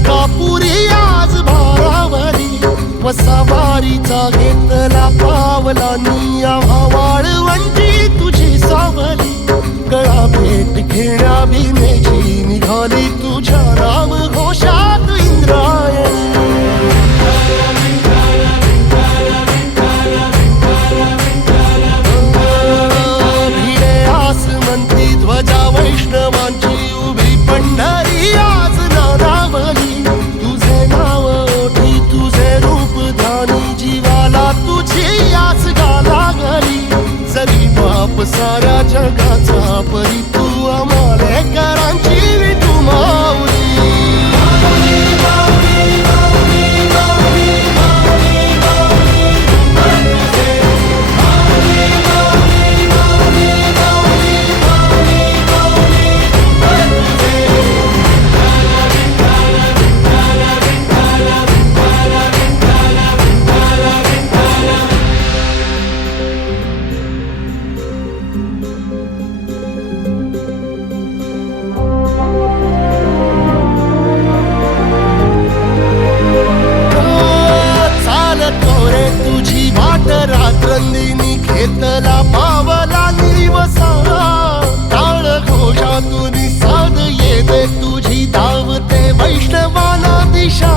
अंकापुरी आज भारावरी वसावारीचा घेतला पावला निया वाळवंटी तुझी सावली गळा भेट घेण्या भीमेची निघाली तुझ्या राम घोषात इंद्रायणी भिडे आसमंती ध्वजा वैष्णवांची उभी पंढरी आज नारावली तुझे नाव ओठी तुझे रूप ध्यानी जीवाला तुझी आस गाला गली जरी बाप साऱ्या जगाचा परी तू आम्हाले करांची विठू माऊली रात्रंदिनी घेतला पावला निवसा टाळ घोषातून साध येते तुझी धावते वैष्णवाला दिशा